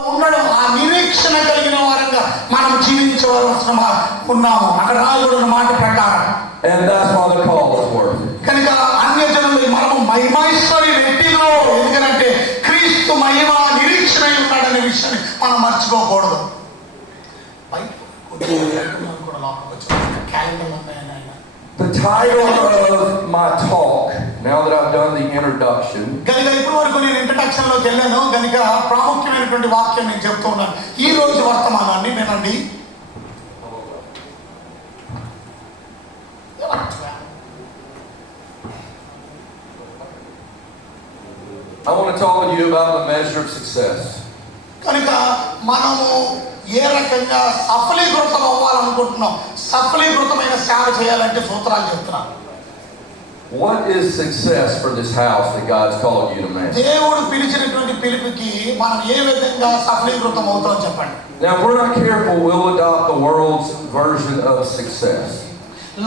ఉండడం, ఆ నిరీక్షణ కలిగిన వారంగా మనం జీవించవలసిన ఉన్నాము. అక్కడ రాయబడిన మాట ప్రకారం. And that's why the call is worth it. కనుక అన్యజనులు మనము మహిమైశ్వర్యం ఎట్టిదో, ఎందుకంటే క్రీస్తు మహిమ నిరీక్షణ ఉన్నాడనే విషయాన్ని మనం మర్చిపోకూడదు. The title of my talk, now that I've done the introduction, కనుక ఇప్పుడు వరకు నేను ఇంట్రడక్షన్ లోకి వెళ్ళాను కనుక ప్రాముఖ్యమైనటువంటి వాక్యం నేను చెప్తూ ఉన్నాను. ఈ రోజు వర్తమానాన్ని వినండి. I want to talk with you about the measure of success. కనుక మనము ఏ రకంగా సఫలీకృతం అవ్వాలనుకుంటున్నాం, సఫలీకృతమైన సేవ చేయాలంటే సూత్రాలు చెప్తున్నాను. What is success for this house that God's called you to make? దేవుడు పిలిచినటువంటి పిలుపుకి మనం ఏ విధంగా సఫలీకృతం అవుతాం చెప్పండి. Now, if we're not careful, we'll adopt the world's version of success.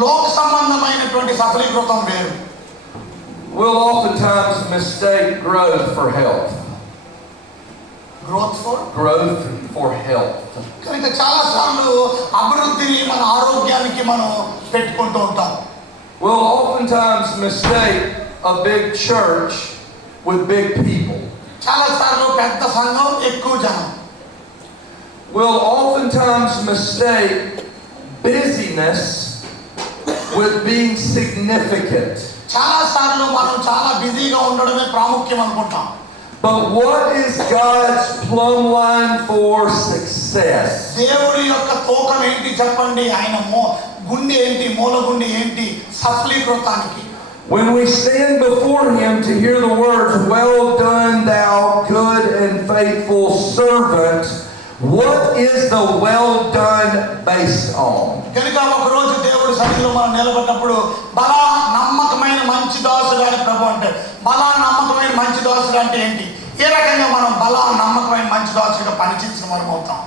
లోక సంబంధమైనటువంటి సఫలీకృతం వేరు. We'll oftentimes mistake growth for health. Growth for health. కనుక చాలా సార్లు అభివృద్ధిని మన ఆరోగ్యానికి మనం పెట్టుకుంటూ ఉంటాం. We'll oftentimes mistake a big church with big people. చాలా సార్లు పెద్ద సంఘం ఎక్కువ జనం. We'll oftentimes mistake busyness with being significant. చాలా సార్లు మనం చాలా బిజీగా ఉండడమే ప్రాముఖ్యం అనుకుంటాం. But what is God's plumb line for success? దేవుడి యొక్క తూకం ఏంటి చెప్పండి, ఆయన గుండె ఏంటి, మూల గుండె ఏంటి సఫలీకృతానికి? When we stand before Him to hear the words, "Well done, thou good and faithful servant," what is the well done based on? కనుక ఒక రోజు దేవుడి సన్నిధిలో మనం నిలబడినప్పుడు బలా నమ్మకమైన మంచి దాసుడు అని ప్రభు అంటే, బలా నమ్మకమైన మంచి దాసుడు అంటే ఏంటి? ఏ రకంగా మనం బలా నమ్మకమైన మంచి దాసుడుగా పనిచేసిన మనం అవుతాం?